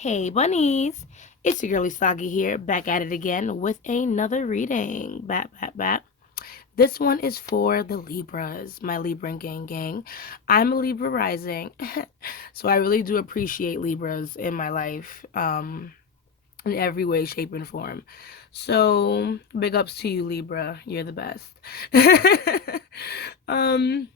Hey bunnies, it's your girl Usagi here, back at it again with another reading. Bat. This one is for the Libras, my Libra gang. I'm a Libra Rising, so I really do appreciate Libras in my life, in every way, shape, and form. So big ups to you, Libra. You're the best. um,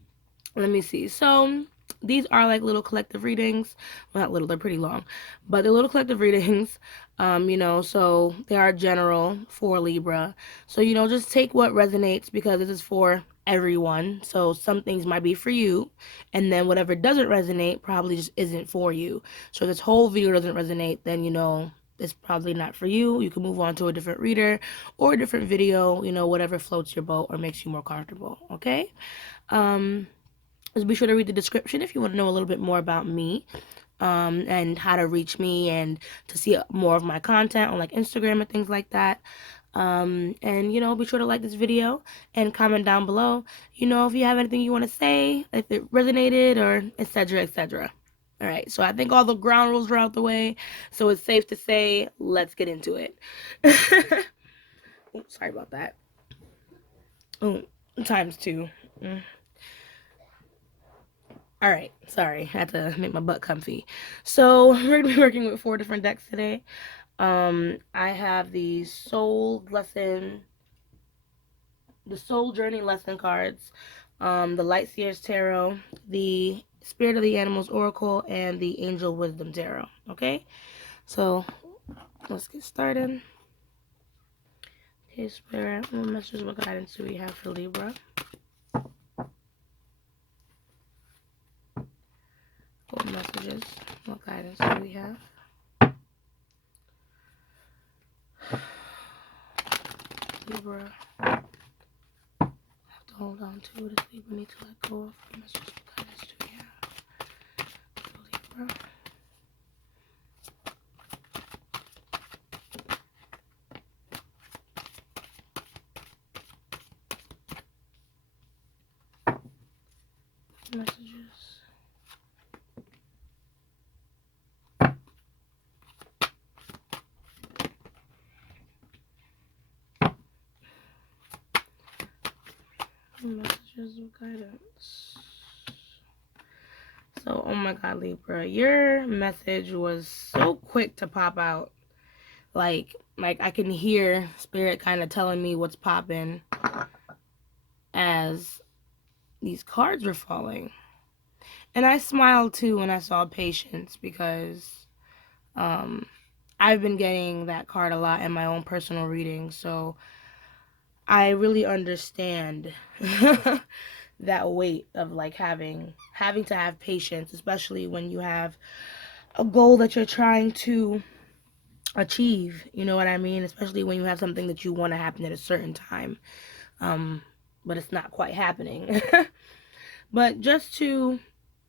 Let me see. So these are like little collective readings. Well, not little, they're pretty long, but they're little collective readings. So they are general for Libra. So, just take what resonates because this is for everyone. So some things might be for you, and then whatever doesn't resonate probably just isn't for you. So if this whole video doesn't resonate, then it's probably not for you. You can move on to a different reader or a different video, whatever floats your boat or makes you more comfortable. Okay. Just be sure to read the description if you want to know a little bit more about me, and how to reach me and to see more of my content on like Instagram and things like that. And be sure to like this video and comment down below, if you have anything you want to say, if it resonated or etc. etc. All right, so I think all the ground rules are out the way, so it's safe to say, let's get into it. Oops, sorry about that. Oh, times two. All right, sorry, I had to make my butt comfy. So we're gonna be working with 4 different decks today. I have the Soul Journey lesson cards, the Light Seers Tarot, the Spirit of the Animals Oracle, and the Angel Wisdom Tarot. Okay, so let's get started. Okay, Spirit, what messages, what guidance do we have for Libra? What messages, what guidance do we have? Libra. Hold on to it. Libra need to let go of. What messages, what guidance do we have for Libra? Messages. Messages of guidance. So, oh my god, Libra, your message was so quick to pop out. Like I can hear Spirit kind of telling me what's popping as these cards were falling. And I smiled too when I saw Patience because I've been getting that card a lot in my own personal reading. So I really understand that weight of like having to have patience, especially when you have a goal that you're trying to achieve. You know what I mean? Especially when you have something that you want to happen at a certain time, but it's not quite happening. But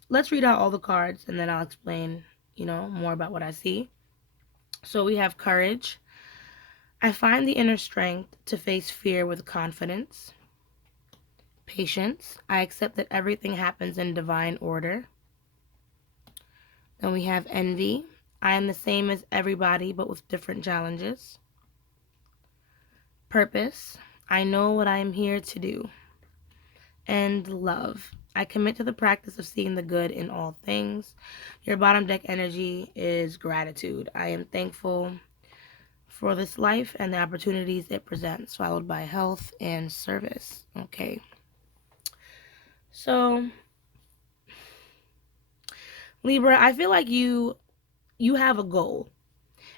let's read out all the cards and then I'll explain, more about what I see. So we have courage. I find the inner strength to face fear with confidence. Patience. I accept that everything happens in divine order. Then we have envy. I am the same as everybody, but with different challenges. Purpose. I know what I am here to do. And love. I commit to the practice of seeing the good in all things. Your bottom deck energy is gratitude. I am thankful for this life and the opportunities it presents, followed by health and service. Okay. So, Libra, I feel like you have a goal.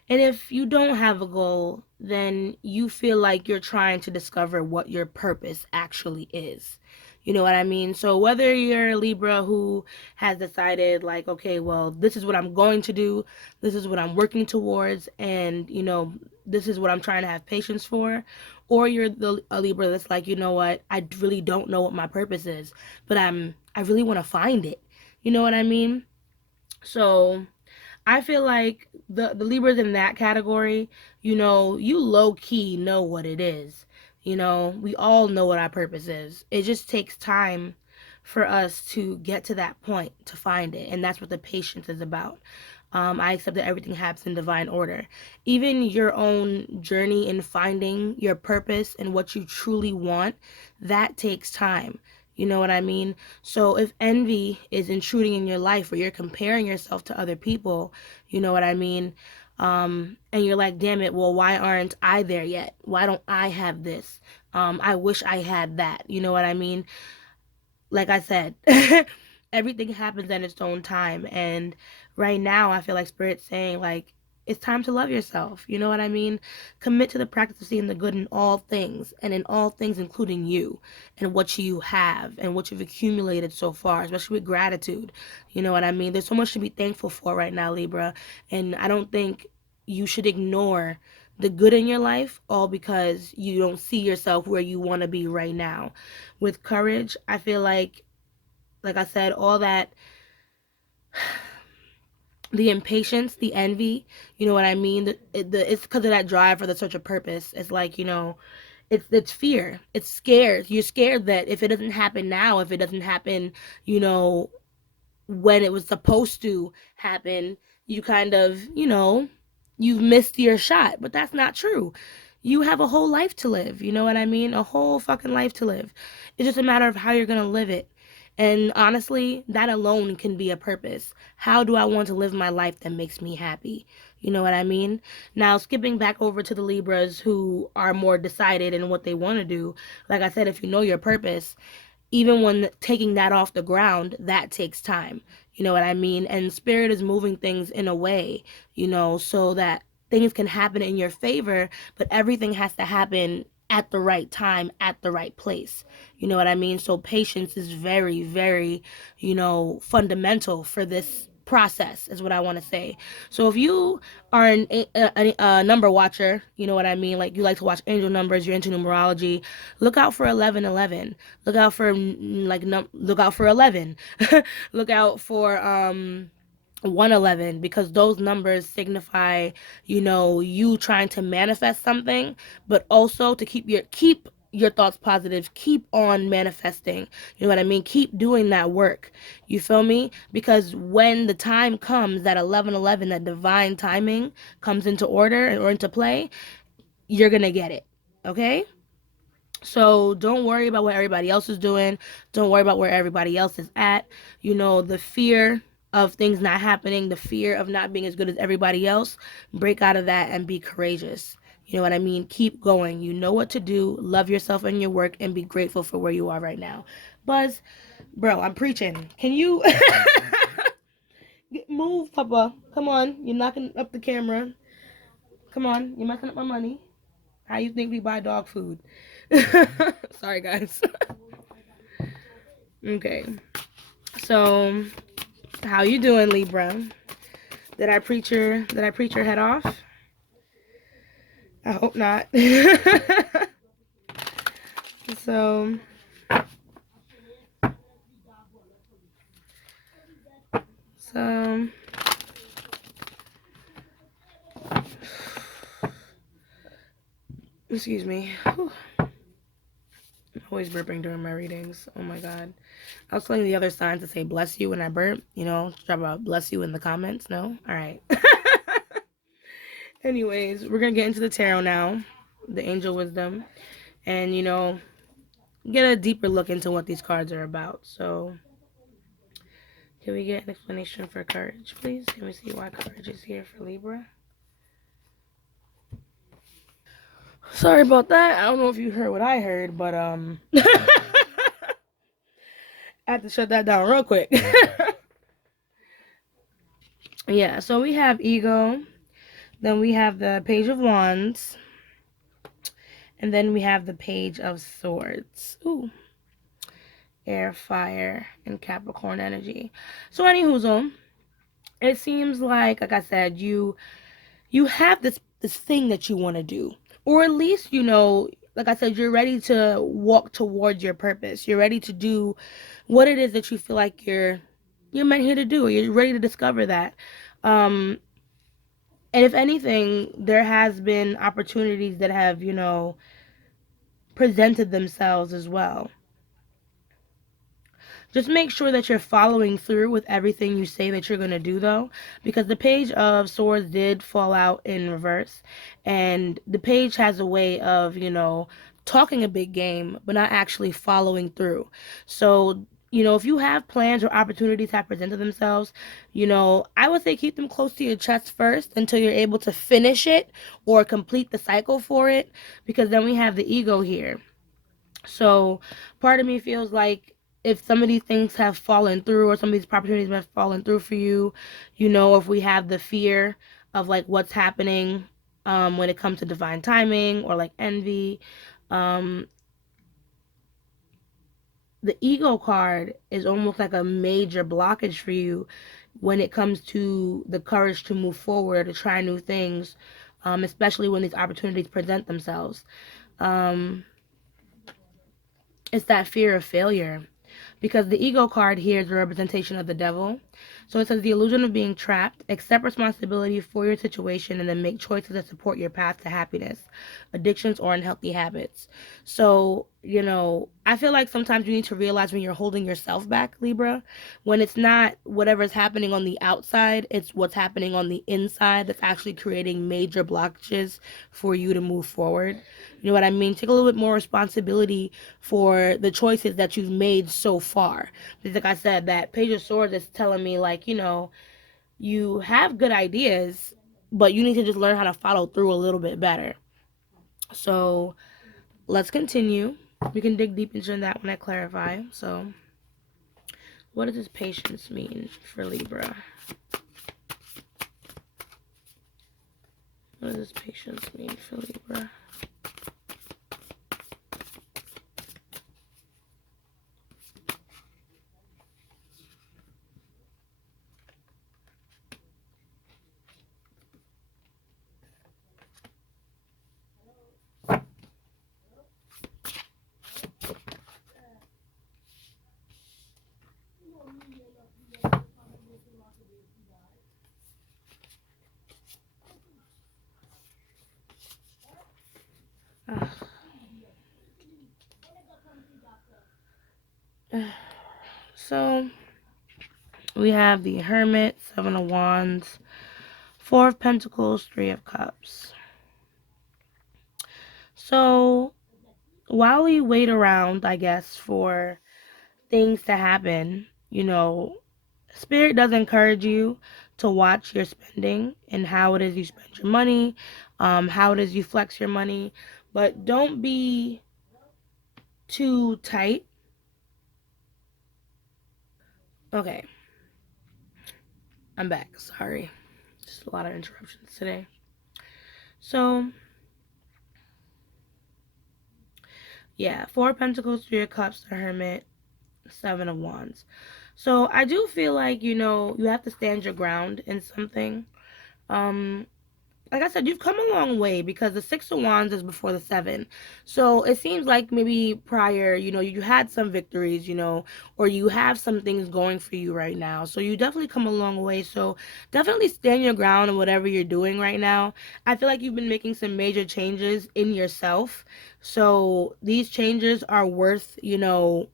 And if you don't have a goal, then you feel like you're trying to discover what your purpose actually is. You know what I mean? So whether you're a Libra who has decided like, okay, well, this is what I'm going to do, this is what I'm working towards, and this is what I'm trying to have patience for, or you're a Libra that's like, you know what, I really don't know what my purpose is, but I really want to find it. You know what I mean? So I feel like the Libras in that category, you low key know what it is. We all know what our purpose is. It just takes time for us to get to that point to find it, and that's what the patience is about. I accept that everything happens in divine order. Even your own journey in finding your purpose and what you truly want, that takes time. You know what I mean? So if envy is intruding in your life or you're comparing yourself to other people, you know what I mean? And you're like, damn it, well, why aren't I there yet? Why don't I have this? I wish I had that. You know what I mean? Like I said, everything happens at its own time. And right now, I feel like Spirit's saying, like, it's time to love yourself. You know what I mean? Commit to the practice of seeing the good in all things, and in all things, including you and what you have and what you've accumulated so far, especially with gratitude. You know what I mean? There's so much to be thankful for right now, Libra. And I don't think you should ignore the good in your life all because you don't see yourself where you want to be right now. With courage, I feel like I said, all that, the impatience, the envy, you know what I mean? It's because of that drive for the search of purpose. It's like, it's fear. It's scared. You're scared that if it doesn't happen now, if it doesn't happen, you know, when it was supposed to happen, you kind of, you've missed your shot. But that's not true. You have a whole life to live. You know what I mean? A whole fucking life to live. It's just a matter of how you're going to live it. And honestly, that alone can be a purpose. How do I want to live my life that makes me happy? You know what I mean? Now, skipping back over to the Libras who are more decided in what they want to do, like I said, if you know your purpose, even when taking that off the ground, that takes time. You know what I mean? And Spirit is moving things in a way, so that things can happen in your favor, but everything has to happen at the right time, at the right place. You know what I mean? So patience is very, very, fundamental for this process is what I want to say. So if you are a number watcher, you know what I mean, like you like to watch angel numbers, you're into numerology, look out for 1111. Look out for look out for 11. Look out for 111, because those numbers signify, you trying to manifest something, but also to keep your thoughts positive, keep on manifesting. You know what I mean? Keep doing that work. You feel me? Because when the time comes, that 1111, that divine timing comes into order or into play, you're going to get it. Okay? So don't worry about what everybody else is doing. Don't worry about where everybody else is at. The fear of things not happening, the fear of not being as good as everybody else, break out of that and be courageous. You know what I mean? Keep going. You know what to do. Love yourself and your work and be grateful for where you are right now. Buzz, bro, I'm preaching. Can you move, Papa? Come on. You're knocking up the camera. Come on. You're messing up my money. How you think we buy dog food? Sorry, guys. Okay. So, how you doing, Libra? Did I preach your head off? I hope not. so, so, excuse me. Whew. I'm always burping during my readings. Oh my god. I was telling the other signs to say bless you when I burp. Drop about bless you in the comments. No? Alright. Anyways, we're going to get into the tarot now. The angel wisdom. And, get a deeper look into what these cards are about. So, can we get an explanation for courage, please? Can we see why courage is here for Libra? Sorry about that. I don't know if you heard what I heard, but I had to shut that down real quick. Yeah, so we have ego, then we have the page of wands, and then we have the page of swords. Ooh. Air, fire, and Capricorn energy. So anyhoozle, it seems like I said, you have this thing that you want to do, or at least like I said, you're ready to walk towards your purpose. You're ready to do what it is that you feel like you're meant here to do. You're ready to discover that. And if anything, there has been opportunities that have presented themselves as well. Just make sure that you're following through with everything you say that you're going to do, though, because the Page of Swords did fall out in reverse. And the Page has a way of, talking a big game, but not actually following through. So, if you have plans or opportunities have presented themselves, I would say keep them close to your chest first until you're able to finish it or complete the cycle for it, because then we have the ego here. So part of me feels like if some of these things have fallen through or some of these opportunities have fallen through for you, if we have the fear of like what's happening when it comes to divine timing or like envy, um, the ego card is almost like a major blockage for you when it comes to the courage to move forward, to try new things, especially when these opportunities present themselves. Um, it's that fear of failure, because the ego card here is a representation of the devil. So it says the illusion of being trapped, accept responsibility for your situation, and then make choices that support your path to happiness, addictions, or unhealthy habits. So, I feel like sometimes you need to realize when you're holding yourself back, Libra, when it's not whatever's happening on the outside, it's what's happening on the inside that's actually creating major blockages for you to move forward. You know what I mean? Take a little bit more responsibility for the choices that you've made so far. Because like I said, that Page of Swords is telling me like, you have good ideas, but you need to just learn how to follow through a little bit better. So let's continue. We can dig deep into that when I clarify. So what does this patience mean for Libra? What does this patience mean for Libra? So we have the Hermit, Seven of Wands, Four of Pentacles, Three of Cups. So while we wait around, I guess, for things to happen, Spirit does encourage you to watch your spending and how it is you spend your money, how it is you flex your money, but don't be too tight. Okay, I'm back. Sorry. Just a lot of interruptions today. So, yeah, Four of Pentacles, Three of Cups, the Hermit, Seven of Wands. So I do feel like, you have to stand your ground in something. Um, like I said, you've come a long way because the Six of Wands is before the Seven. So it seems like maybe prior, you had some victories, or you have some things going for you right now. So you definitely come a long way. So definitely stand your ground in whatever you're doing right now. I feel like you've been making some major changes in yourself. So these changes are worth, a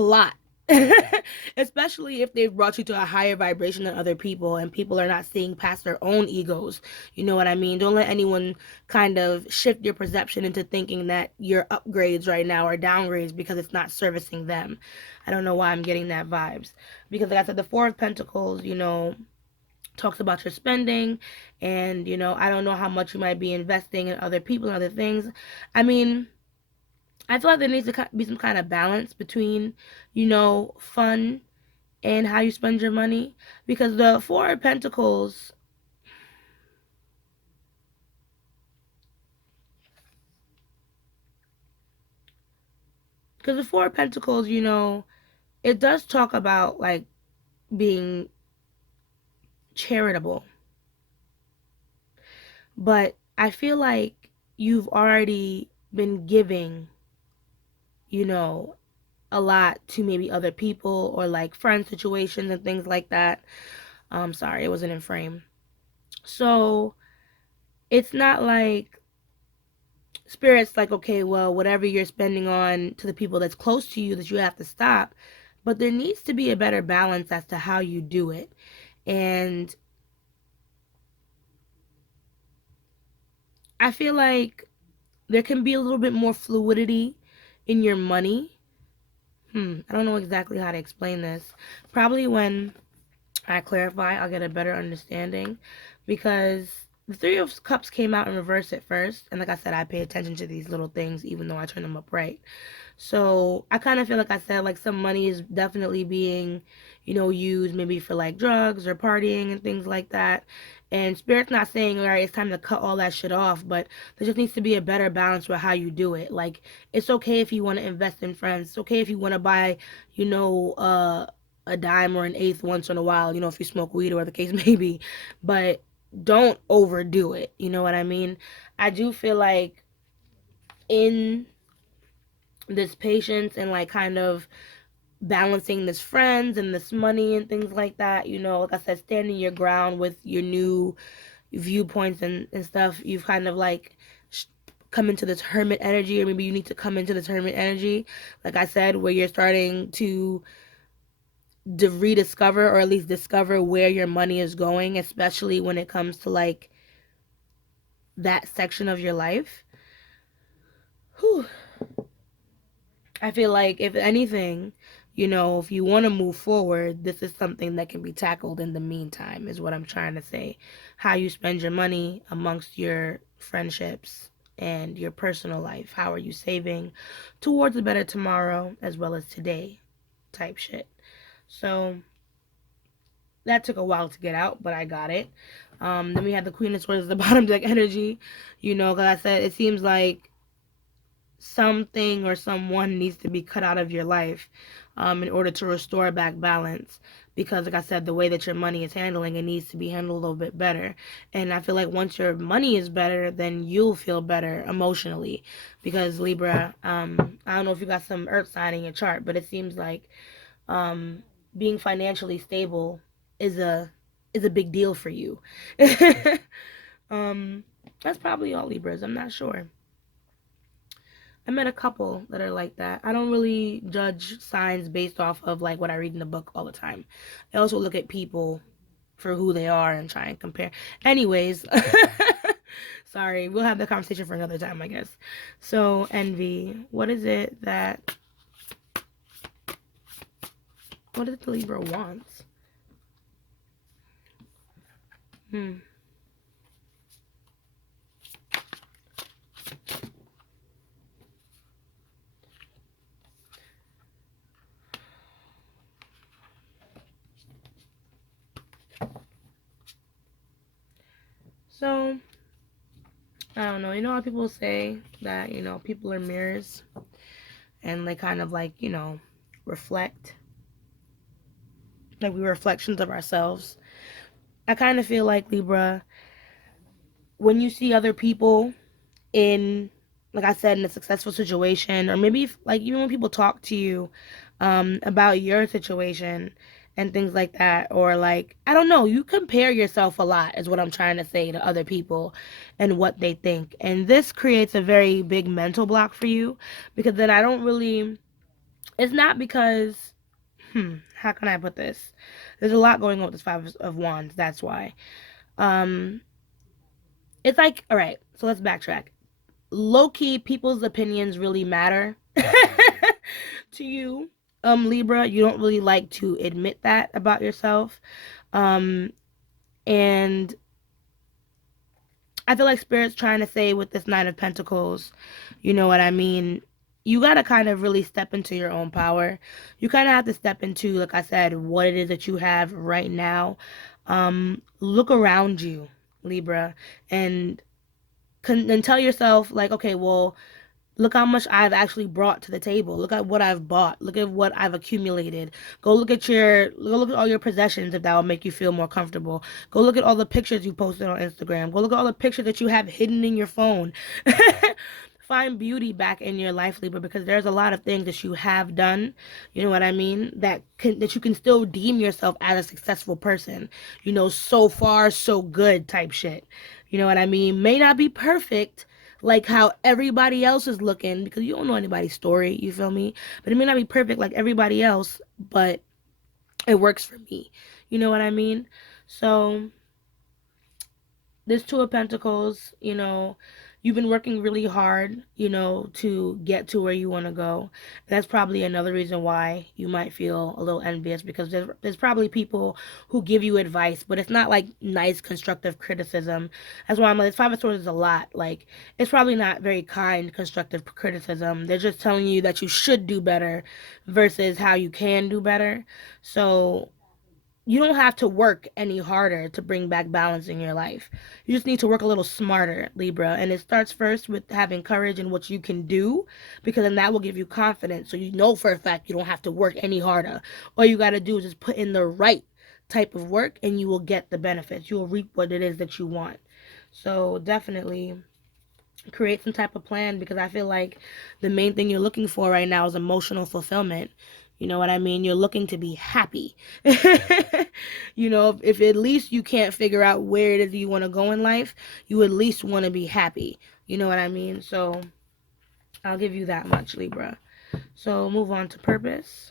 lot. Especially if they've brought you to a higher vibration than other people and people are not seeing past their own egos. You know what I mean? Don't let anyone kind of shift your perception into thinking that your upgrades right now are downgrades because it's not servicing them. I don't know why I'm getting that vibes. Because like I said, the Four of Pentacles, talks about your spending, and I don't know how much you might be investing in other people and other things. I mean, I feel like there needs to be some kind of balance between, fun and how you spend your money. Because the Four of Pentacles, it does talk about like being charitable. But I feel like you've already been giving, you know, a lot to maybe other people or like friend situations and things like that. Sorry, it wasn't in frame. So it's not like Spirit's like, okay, well, whatever you're spending on to the people that's close to you that you have to stop. but there needs to be a better balance as to how you do it. And I feel like there can be a little bit more fluidity in your money. I don't know exactly how to explain this. Probably when I clarify, I'll get a better understanding, because the Three of Cups came out in reverse at first, and like I said, I pay attention to these little things even though I turn them upright. So I kind of feel like I said, like some money is definitely being, used maybe for like drugs or partying and things like that. And Spirit's not saying, all right, it's time to cut all that shit off, but there just needs to be a better balance with how you do it. Like, it's okay if you want to invest in friends. It's okay if you want to buy, you know, uh, a dime or an eighth once in a while, if you smoke weed or whatever the case may be. But don't overdo it. You know what I mean? I do feel like in this patience and like kind of balancing this friends and this money and things like that, like I said, standing your ground with your new viewpoints and stuff, you've kind of like come into this hermit energy, or maybe you need to come into this hermit energy, like I said, where you're starting to rediscover or at least discover where your money is going, especially when it comes to like that section of your life. Whew. I feel like if anything, if you want to move forward, this is something that can be tackled in the meantime, is what I'm trying to say. How you spend your money amongst your friendships and your personal life. How are you saving towards a better tomorrow as well as today type shit. So that took a while to get out, but I got it. Then we had the Queen of Swords, the bottom deck energy. Because I said it seems like something or someone needs to be cut out of your life in order to restore back balance, because like I said, the way that your money is handling, it needs to be handled a little bit better. And I feel like once your money is better, then you'll feel better emotionally, because Libra, I don't know if you got some earth sign in your chart, but it seems like being financially stable is a big deal for you. That's probably all Libras, I'm not sure. I met a couple that are like that. I don't really judge signs based off of like what I read in the book all the time. I also look at people for who they are and try and compare. Anyways, sorry, we'll have the conversation for another time, I guess. So, envy. What is it the Libra wants? So, I don't know. You know how people say that, people are mirrors and they kind of like, reflect. Like we're reflections of ourselves. I kind of feel like, Libra, when you see other people in, like I said, in a successful situation, or maybe like even when people talk to you about your situation and things like that, or like, I don't know, you compare yourself a lot, is what I'm trying to say, to other people and what they think. And this creates a very big mental block for you, because then I don't really, it's not because, how can I put this? There's a lot going on with this Five of Wands, that's why. Um, it's like, all right, so let's backtrack. Low key, people's opinions really matter to you. Libra, you don't really like to admit that about yourself. Um, and I feel like Spirit's trying to say with this Nine of Pentacles, you know what I mean? You got to kind of really step into your own power. You kind of have to step into, like I said, what it is that you have right now. Look around you, Libra, and tell yourself, like, okay, well, look how much I've actually brought to the table. Look at what I've bought. Look at what I've accumulated. Go look at all your possessions, if that will make you feel more comfortable. Go look at all the pictures you posted on Instagram. Go look at all the pictures that you have hidden in your phone. Find beauty back in your life, Libra, because there's a lot of things that you have done, you know what I mean, that you can still deem yourself as a successful person. So far so good type shit. You know what I mean? May not be perfect like how everybody else is looking, because you don't know anybody's story, you feel me? But it may not be perfect like everybody else, but it works for me. You know what I mean? So this Two of Pentacles, you've been working really hard, to get to where you want to go. That's probably another reason why you might feel a little envious, because there's probably people who give you advice, but it's not like nice, constructive criticism. That's why I'm like, Five of Swords is a lot. Like, it's probably not very kind, constructive criticism. They're just telling you that you should do better versus how you can do better. So you don't have to work any harder to bring back balance in your life. You just need to work a little smarter, Libra. And it starts first with having courage in what you can do, because then that will give you confidence. So you know for a fact you don't have to work any harder. All you got to do is just put in the right type of work and you will get the benefits. You will reap what it is that you want. So definitely create some type of plan, because I feel like the main thing you're looking for right now is emotional fulfillment. You know what I mean? You're looking to be happy. If at least you can't figure out where it is you want to go in life, you at least want to be happy. You know what I mean? So I'll give you that much, Libra. So move on to purpose.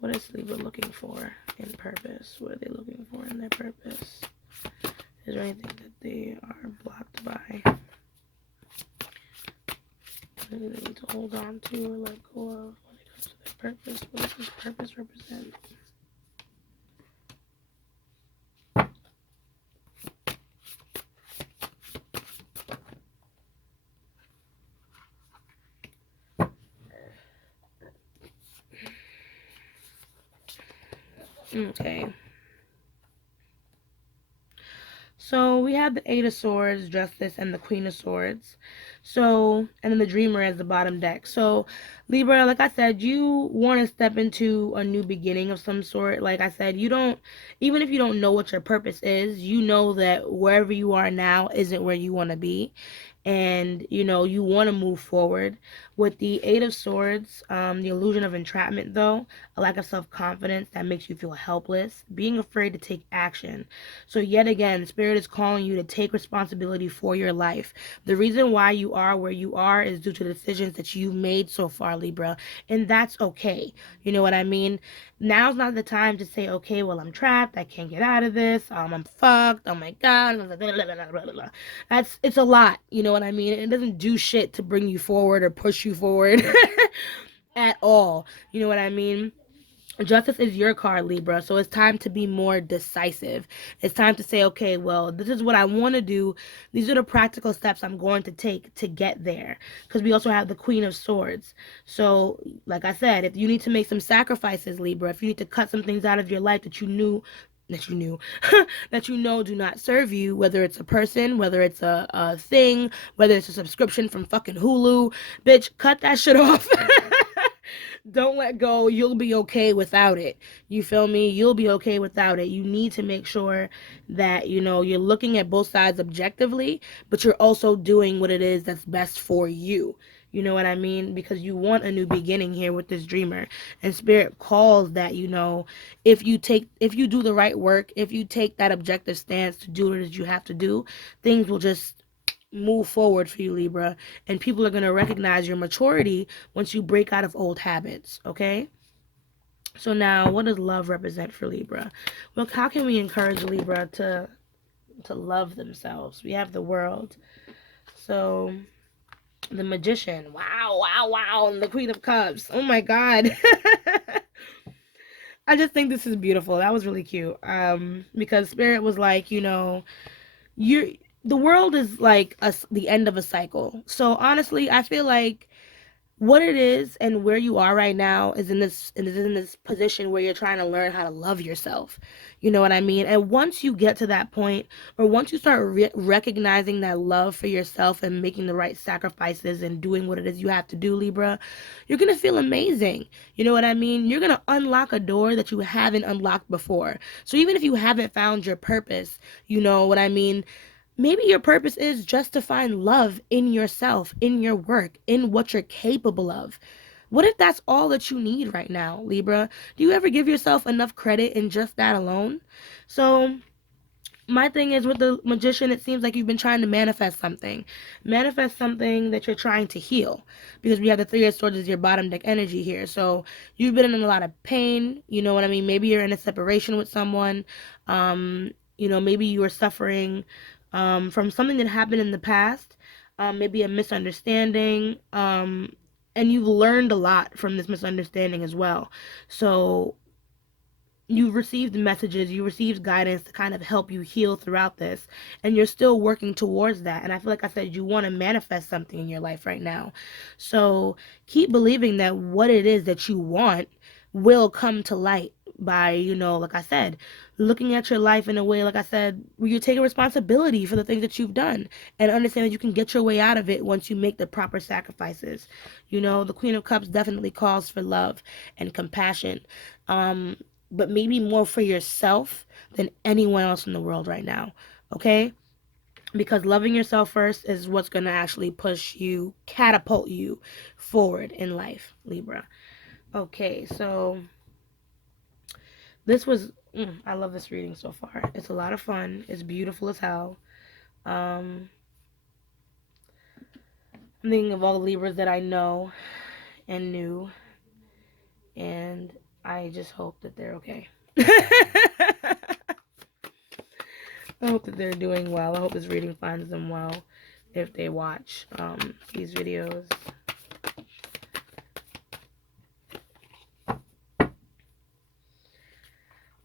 What is Libra looking for in purpose? What are they looking for in their purpose? Is there anything that they are blocked by? Maybe they need to hold on to or let go of when it comes to their purpose. What does this purpose represent? Okay. So we have the Eight of Swords, Justice, and the Queen of Swords. So, and then the Dreamer as the bottom deck. So, Libra, like I said, you want to step into a new beginning of some sort. Like I said, even if you don't know what your purpose is, you know that wherever you are now isn't where you want to be. And you want to move forward. With the Eight of Swords, the illusion of entrapment, though, a lack of self-confidence that makes you feel helpless, being afraid to take action. So yet again, Spirit is calling you to take responsibility for your life. The reason why you are where you are is due to the decisions that you've made so far, Libra, and that's okay. You know what I mean? Now's not the time to say, okay, well, I'm trapped, I can't get out of this, I'm fucked, oh my god, it's a lot. You know what I mean? It doesn't do shit to bring you forward or push you forward at all. You know what I mean? Justice is your card, Libra, so it's time to be more decisive. It's time to say, okay, well, this is what I want to do. These are the practical steps I'm going to take to get there. Because we also have the Queen of Swords. So, like I said, if you need to make some sacrifices, Libra, if you need to cut some things out of your life that you knew that you know do not serve you, whether it's a person, whether it's a thing, whether it's a subscription from fucking Hulu, bitch, cut that shit off. Don't let go. You'll be okay without it. You feel me? You'll be okay without it. You need to make sure that, you're looking at both sides objectively, but you're also doing what it is that's best for you. You know what I mean? Because you want a new beginning here with this dreamer. And Spirit calls that, if you do the right work, if you take that objective stance to do what it is you have to do, things will just move forward for you, Libra, and people are going to recognize your maturity once you break out of old habits. Okay, so now what does love represent for Libra? Look, how can we encourage Libra to love themselves? We have the World, so the Magician, wow, and the Queen of Cups, oh my god. I just think this is beautiful. That was really cute, because Spirit was like, you're the world is like the end of a cycle. So honestly, I feel like what it is and where you are right now is in this position where you're trying to learn how to love yourself. You know what I mean? And once you get to that point, or once you start recognizing that love for yourself and making the right sacrifices and doing what it is you have to do, Libra, you're gonna feel amazing. You know what I mean? You're gonna unlock a door that you haven't unlocked before. So even if you haven't found your purpose, you know what I mean, maybe your purpose is just to find love in yourself, in your work, in what you're capable of. What if that's all that you need right now, Libra? Do you ever give yourself enough credit in just that alone? So my thing is with the Magician, it seems like you've been trying to manifest something that you're trying to heal, because we have the Three of Swords as your bottom deck energy here. So you've been in a lot of pain, you know what I mean? Maybe you're in a separation with someone. Maybe you were suffering from something that happened in the past, maybe a misunderstanding, and you've learned a lot from this misunderstanding as well. So you received messages, you received guidance to kind of help you heal throughout this, and you're still working towards that. And I feel like I said, you want to manifest something in your life right now. So keep believing that what it is that you want will come to light by, like I said, looking at your life in a way, like I said, where you take a responsibility for the things that you've done and understand that you can get your way out of it once you make the proper sacrifices. The Queen of Cups definitely calls for love and compassion. Um, but maybe more for yourself than anyone else in the world right now. Okay? Because loving yourself first is what's going to actually push you, catapult you forward in life, Libra. Okay, so this was, I love this reading so far. It's a lot of fun. It's beautiful as hell. Um, I'm thinking of all the Libras that I know and knew, and I just hope that they're okay. I hope that they're doing well. I hope this reading finds them well if they watch these videos.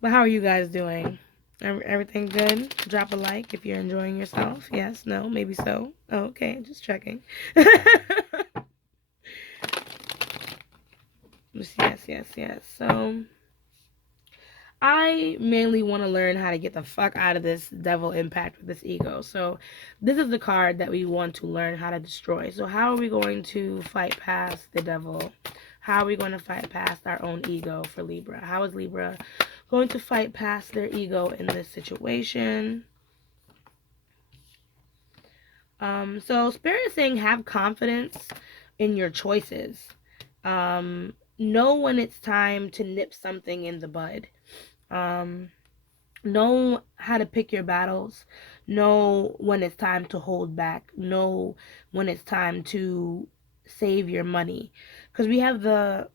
But how are you guys doing? Everything good? Drop a like if you're enjoying yourself. Yes, no, maybe so. Okay, just checking. Yes. So I mainly want to learn how to get the fuck out of this devil impact with this ego. So this is the card that we want to learn how to destroy. So how are we going to fight past the devil? How are we going to fight past our own ego for Libra? How is Libra going to fight past their ego in this situation? So Spirit is saying have confidence in your choices. Know when it's time to nip something in the bud. Um, know how to pick your battles. Know when it's time to hold back. Know when it's time to save your money. Because we have the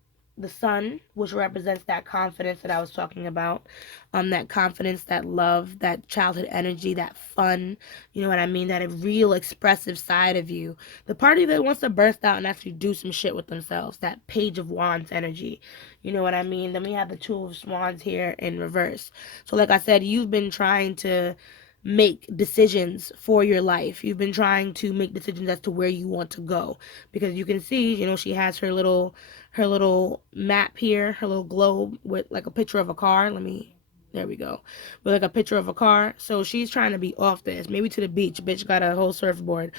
sun, which represents that confidence that I was talking about. That confidence, that love, that childhood energy, that fun, you know what I mean? That real expressive side of you. The part of you that wants to burst out and actually do some shit with themselves. That Page of Wands energy. You know what I mean? Then we have the Two of Swords here in reverse. So like I said, you've been trying to make decisions for your life. You've been trying to make decisions as to where you want to go, because you can see, she has her little map here, her little globe with like a picture of a car. There we go. With like a picture of a car. So she's trying to be off this. Maybe to the beach. Bitch got a whole surfboard.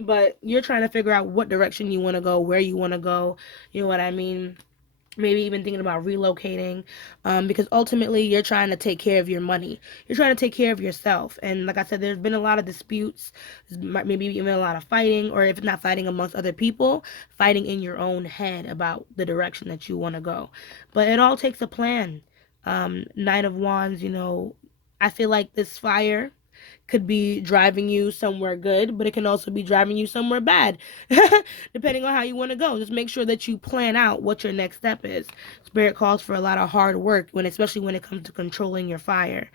But you're trying to figure out what direction you want to go, where you want to go. You know what I mean? Maybe even thinking about relocating, because ultimately you're trying to take care of your money. You're trying to take care of yourself. And like I said, there's been a lot of disputes, maybe even a lot of fighting, or if it's not fighting amongst other people, fighting in your own head about the direction that you want to go. But it all takes a plan. Knight of Wands, I feel like this fire could be driving you somewhere good, but it can also be driving you somewhere bad, depending on how you want to go. Just make sure that you plan out what your next step is. Spirit calls for a lot of hard work, especially when it comes to controlling your fire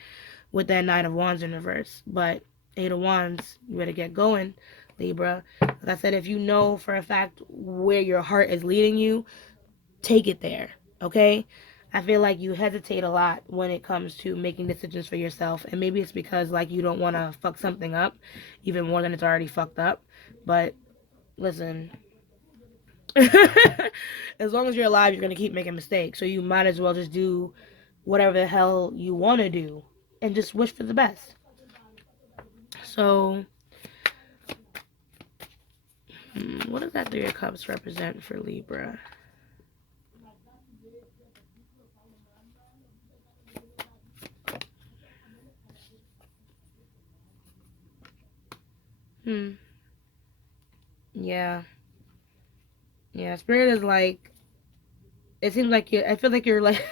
with that Nine of Wands in reverse. But Eight of Wands, you better get going, Libra. Like I said, if you know for a fact where your heart is leading you, take it there, okay? I feel like you hesitate a lot when it comes to making decisions for yourself, and maybe it's because like you don't want to fuck something up even more than it's already fucked up. But listen, as long as you're alive, you're gonna keep making mistakes, so you might as well just do whatever the hell you want to do and just wish for the best. So, what does that Three of Cups represent for Libra? Hmm. Yeah. Yeah. Spirit is like. It seems like you. I feel like you're like.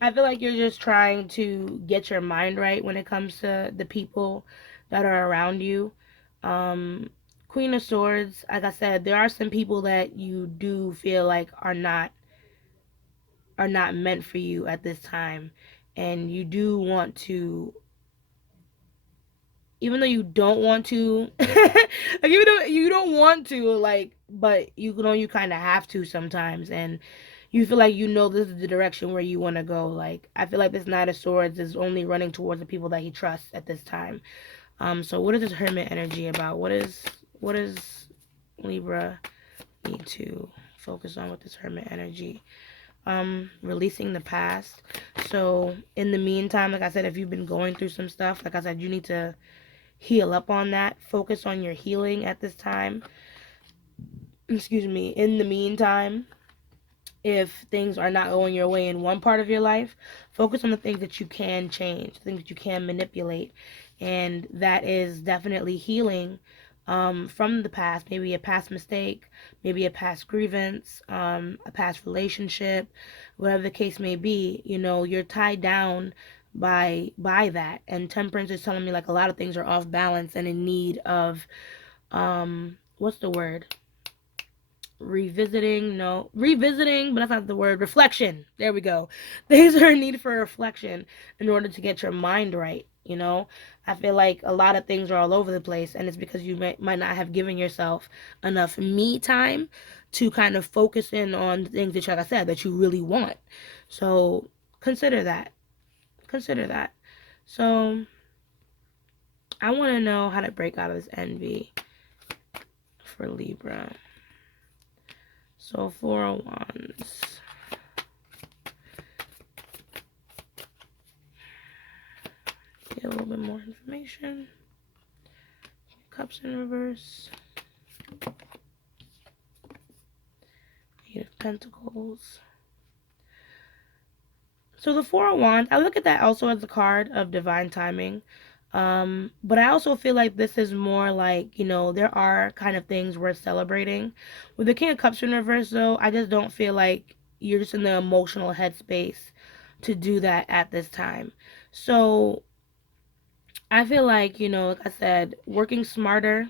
I feel like you're just trying to get your mind right when it comes to the people that are around you. Um, Queen of Swords, like I said, there are some people that you do feel like are not meant for you at this time, and you do want to, even though you don't want to, like even though you don't want to, like, but you know you kind of have to sometimes, and you feel like you know this is the direction where you want to go. Like I feel like this Knight of Swords is only running towards the people that he trusts at this time. So what is this Hermit energy about? What is Libra need to focus on with this Hermit energy? Releasing the past. So in the meantime, like I said, if you've been going through some stuff, like I said, you need to heal up on that. Focus on your healing at this time. Excuse me. In the meantime, if things are not going your way in one part of your life, focus on the things that you can change, the things that you can manipulate. And that is definitely healing from the past, maybe a past mistake, maybe a past grievance, a past relationship, whatever the case may be. You know, you're tied down by that. And Temperance is telling me like a lot of things are off balance and in need of what's the word? Revisiting, but that's not the word. Reflection. There we go. Things are in need for reflection in order to get your mind right. You know, I feel like a lot of things are all over the place, and it's because you might not have given yourself enough me time to kind of focus in on the things that, like I said, that you really want. So consider that. Consider that. So I want to know how to break out of this envy for Libra. So 4 of Wands. Get a little bit more information. Cups in reverse. Eight of Pentacles. So the 4 of Wands, I look at that also as a card of divine timing. But I also feel like this is more like, you know, there are kind of things worth celebrating. With the King of Cups in reverse, though, I just don't feel like you're just in the emotional headspace to do that at this time. So I feel like, you know, like I said, working smarter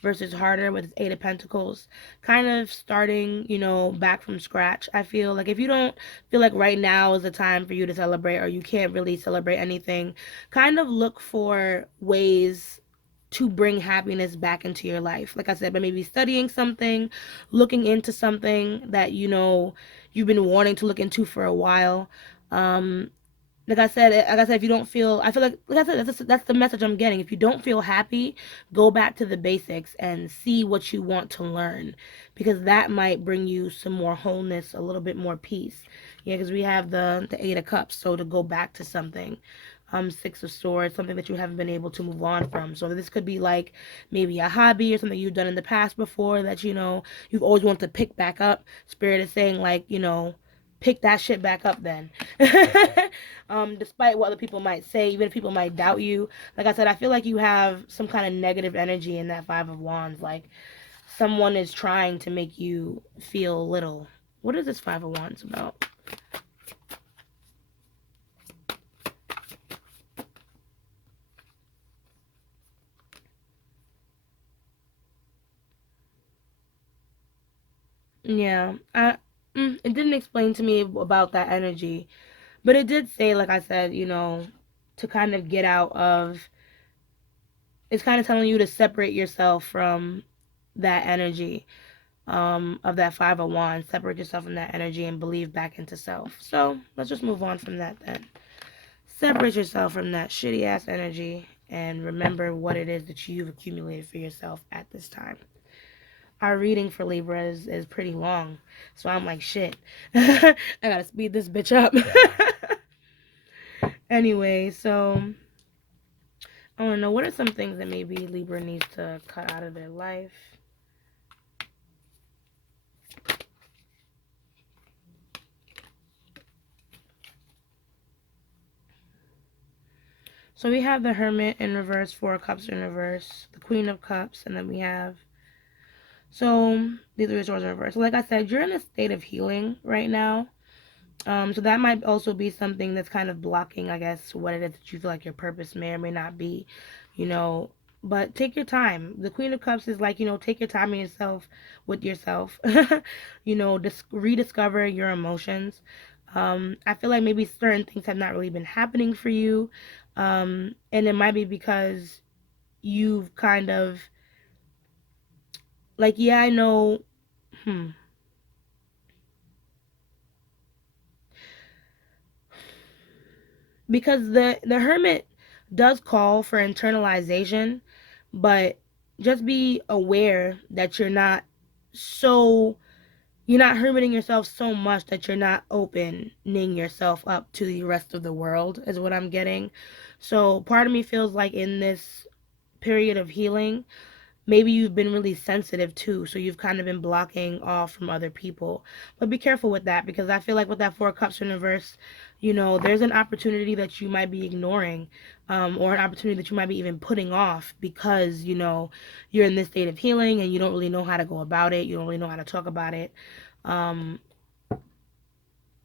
versus harder with his Eight of Pentacles, kind of starting, you know, back from scratch. I feel like if you don't feel like right now is the time for you to celebrate, or you can't really celebrate anything, kind of look for ways to bring happiness back into your life. Like I said, but maybe studying something, looking into something that you know you've been wanting to look into for a while. Um, like I said, if you don't feel, I feel like I said, that's the message I'm getting. If you don't feel happy, go back to the basics and see what you want to learn, because that might bring you some more wholeness, a little bit more peace. Yeah, because we have the Eight of Cups, so to go back to something. Six of Swords, something that you haven't been able to move on from. So this could be like maybe a hobby or something you've done in the past before that you know you've always wanted to pick back up. Spirit is saying like, you know, pick that shit back up then. Despite what other people might say, even if people might doubt you. Like I said, I feel like you have some kind of negative energy in that Five of Wands. Like someone is trying to make you feel little. What is this Five of Wands about? Yeah, it didn't explain to me about that energy, but it did say, like I said, you know, to kind of get out of. It's kind of telling you to separate yourself from that energy, of that Five of Wands. Separate yourself from that energy and believe back into self. So let's just move on from that then. Separate yourself from that shitty ass energy and remember what it is that you've accumulated for yourself at this time. Our reading for Libra is pretty long, so I'm like, shit. I gotta speed this bitch up. Anyway, so I wanna know what are some things that maybe Libra needs to cut out of their life. So we have the Hermit in reverse, Four of Cups in reverse, the Queen of Cups, and then we have, so these are the swords in reverse. So like I said, you're in a state of healing right now. So that might also be something that's kind of blocking, I guess, what it is that you feel like your purpose may or may not be, you know. But take your time. The Queen of Cups is like, take your time in yourself with yourself. Rediscover your emotions. I feel like maybe certain things have not really been happening for you. And it might be because you've kind of, like, yeah, I know. Hmm. Because the hermit does call for internalization, but just be aware that so you're not hermiting yourself so much that you're not opening yourself up to the rest of the world, is what I'm getting. So part of me feels like in this period of healing, maybe you've been really sensitive too, so you've kind of been blocking off from other people. But be careful with that, because I feel like with that Four of Cups in reverse, there's an opportunity that you might be ignoring, or an opportunity that you might be even putting off because you're in this state of healing and you don't really know how to go about it. You don't really know how to talk about it. um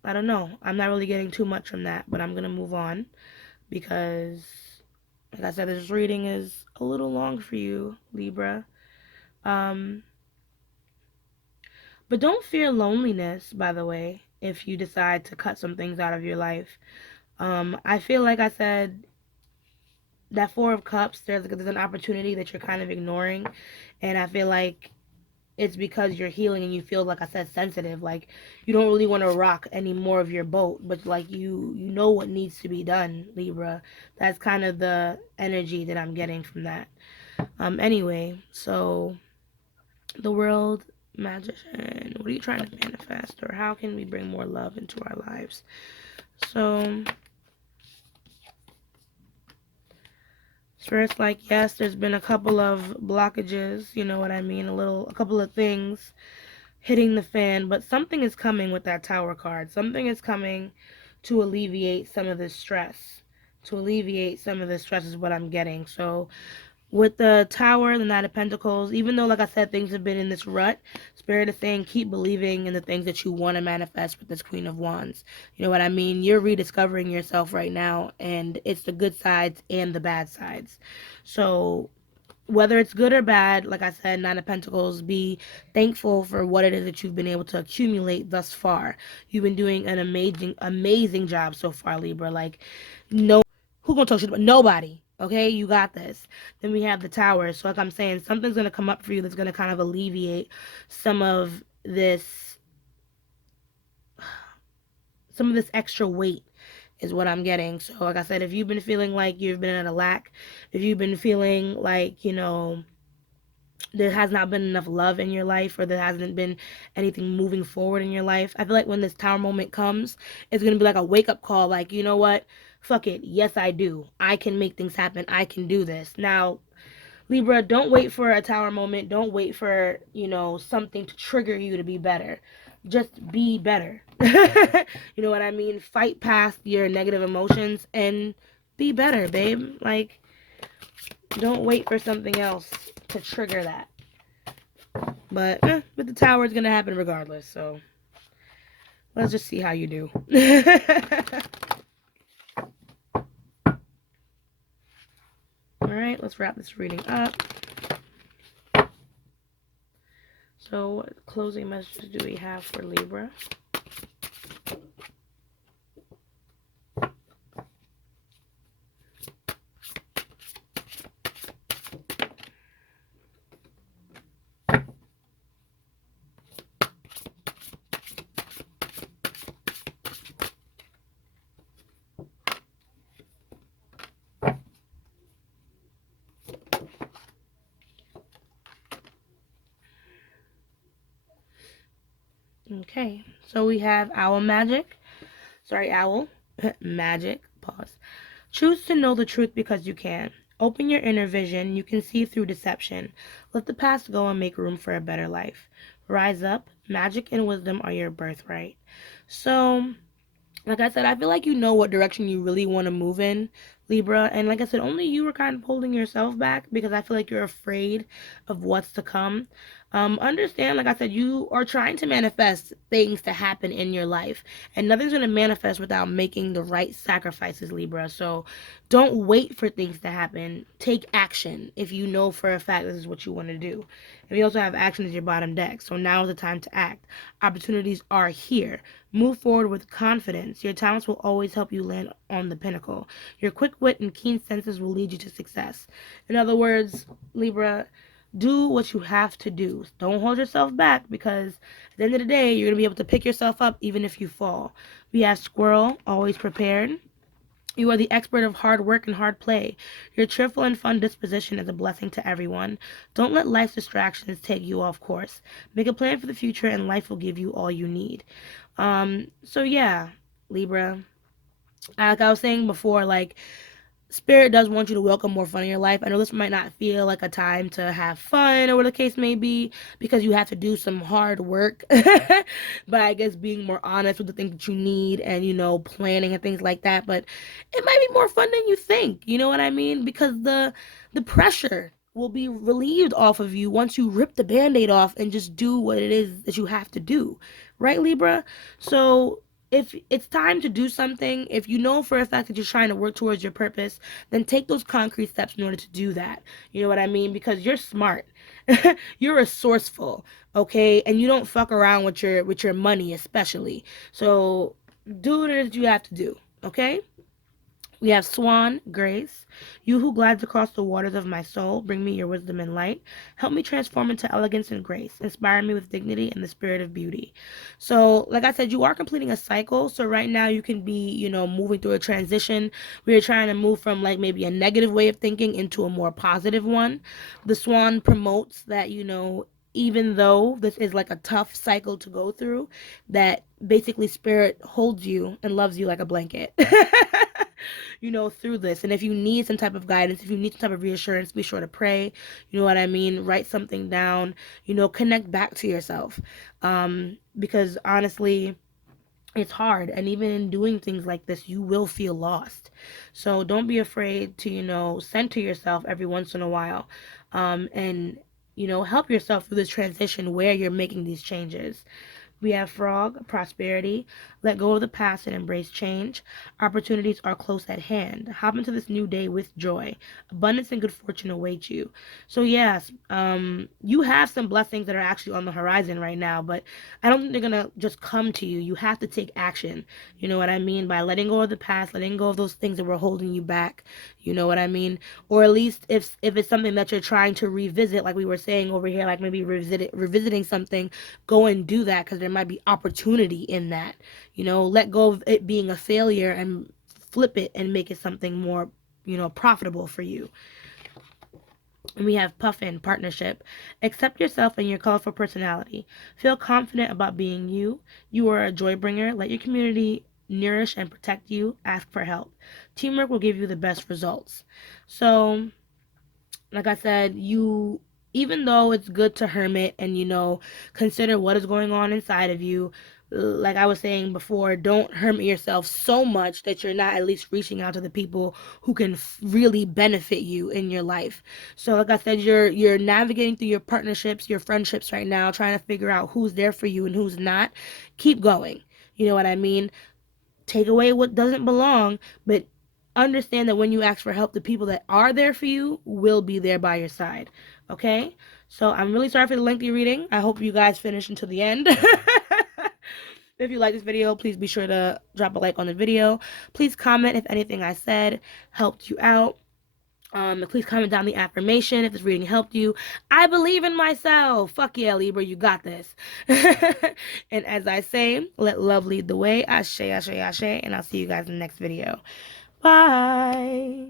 I don't know, I'm not really getting too much from that, but I'm gonna move on because, like I said, this reading is a little long for you, Libra. um But don't fear loneliness, by the way, if you decide to cut some things out of your life. I feel like I said that Four of Cups, there's an opportunity that you're kind of ignoring, and I feel like it's because you're healing and you feel, like I said, sensitive. Like you don't really want to rock any more of your boat, but like you know what needs to be done, Libra. That's kind of the energy that I'm getting from that. Anyway, so the world magician, what are you trying to manifest, or how can we bring more love into our lives? So first, like, yes, there's been a couple of blockages, you know what I mean, a couple of things hitting the fan, but something is coming with that Tower card. Something is coming to alleviate some of this stress. To alleviate some of this stress is what I'm getting. So with the Tower, the Knight of Pentacles, even though, like I said, things have been in this rut, Spirit is saying keep believing in the things that you want to manifest with this Queen of Wands. You know what I mean? You're rediscovering yourself right now, and it's the good sides and the bad sides. So whether it's good or bad, like I said, Nine of Pentacles, be thankful for what it is that you've been able to accumulate thus far. You've been doing an amazing, amazing job so far, Libra. Like, no, who gonna talk shit about nobody? Okay, you got this. Then we have the Tower. So, like I'm saying, something's gonna come up for you that's gonna kind of alleviate some of this, some of this extra weight is what I'm getting. So, like I said, if you've been feeling like you've been in a lack, if you've been feeling like, there has not been enough love in your life, or there hasn't been anything moving forward in your life, I feel like when this Tower moment comes, it's going to be like a wake up call. Like, you know what? Fuck it. Yes, I do. I can make things happen. I can do this. Now, Libra, don't wait for a Tower moment. Don't wait for, something to trigger you to be better. Just be better. You know what I mean? Fight past your negative emotions and be better, babe. Like, don't wait for something else to trigger that. But the Tower is gonna happen regardless. So let's just see how you do. All right, let's wrap this reading up. So, what closing messages do we have for Libra? Okay, so we have Owl Magic. Sorry, Owl. Magic. Pause. Choose to know the truth because you can. Open your inner vision. You can see through deception. Let the past go and make room for a better life. Rise up. Magic and wisdom are your birthright. So, like I said, I feel like you know what direction you really want to move in, Libra. And like I said, only you are kind of holding yourself back because I feel like you're afraid of what's to come. Understand, like I said, you are trying to manifest things to happen in your life, and nothing's going to manifest without making the right sacrifices, Libra. So don't wait for things to happen. Take action if you know for a fact this is what you want to do. And you also have action as your bottom deck, so now is the time to act. Opportunities are here. Move forward with confidence. Your talents will always help you land on the pinnacle. Your quick wit and keen senses will lead you to success. In other words, Libra, do what you have to do. Don't hold yourself back, because at the end of the day, you're going to be able to pick yourself up even if you fall. We have Squirrel, always prepared. You are the expert of hard work and hard play. Your cheerful and fun disposition is a blessing to everyone. Don't let life's distractions take you off course. Make a plan for the future, and life will give you all you need. So yeah, Libra. Like I was saying before, like, Spirit does want you to welcome more fun in your life. I know this might not feel like a time to have fun or whatever the case may be, because you have to do some hard work. But I guess being more honest with the things that you need, and, planning and things like that. But it might be more fun than you think. You know what I mean? Because the pressure will be relieved off of you once you rip the band-aid off and just do what it is that you have to do. Right, Libra? So if it's time to do something, if you know for a fact that you're trying to work towards your purpose, then take those concrete steps in order to do that. You know what I mean? Because you're smart. You're resourceful, okay? And you don't fuck around with your money, especially. So do what it is you have to do, okay? We have Swan, Grace. You who glides across the waters of my soul, bring me your wisdom and light. Help me transform into elegance and grace. Inspire me with dignity and the spirit of beauty. So, like I said, you are completing a cycle. So right now you can be, moving through a transition where you're trying to move from like maybe a negative way of thinking into a more positive one. The Swan promotes that, even though this is like a tough cycle to go through, that basically spirit holds you and loves you like a blanket. Through this. And if you need some type of guidance, if you need some type of reassurance, be sure to pray. You know what I mean? Write something down, connect back to yourself. Because honestly, it's hard. And even in doing things like this, you will feel lost. So don't be afraid to, center yourself every once in a while. And, help yourself through this transition where you're making these changes. We have Frog, prosperity. Let go of the past and embrace change. Opportunities are close at hand. Hop into this new day with joy. Abundance and good fortune await you. So yes, you have some blessings that are actually on the horizon right now, but I don't think they're gonna just come to you. You have to take action. You know what I mean? By letting go of the past, letting go of those things that were holding you back. You know what I mean? Or at least if it's something that you're trying to revisit, like we were saying over here, like maybe revisiting something, go and do that, because there might be opportunity in that. Let go of it being a failure and flip it and make it something more, profitable for you. And we have Puffin, partnership. Accept yourself and your colorful personality. Feel confident about being you. You are a joy bringer. Let your community nourish and protect you. Ask for help. Teamwork will give you the best results. So, like I said, even though it's good to hermit and, consider what is going on inside of you, like I was saying before, don't hermit yourself so much that you're not at least reaching out to the people who can really benefit you in your life. So like I said, you're navigating through your partnerships, your friendships right now, trying to figure out who's there for you and who's not. Keep going. You know what I mean? Take away what doesn't belong, but understand that when you ask for help, the people that are there for you will be there by your side. Okay? So I'm really sorry for the lengthy reading. I hope you guys finish until the end. If you like this video, please be sure to drop a like on the video. Please comment if anything I said helped you out. Please comment down the affirmation if this reading helped you. I believe in myself. Fuck yeah, Libra, you got this. And as I say, let love lead the way. Ashe, ashe, ashe. And I'll see you guys in the next video. Bye.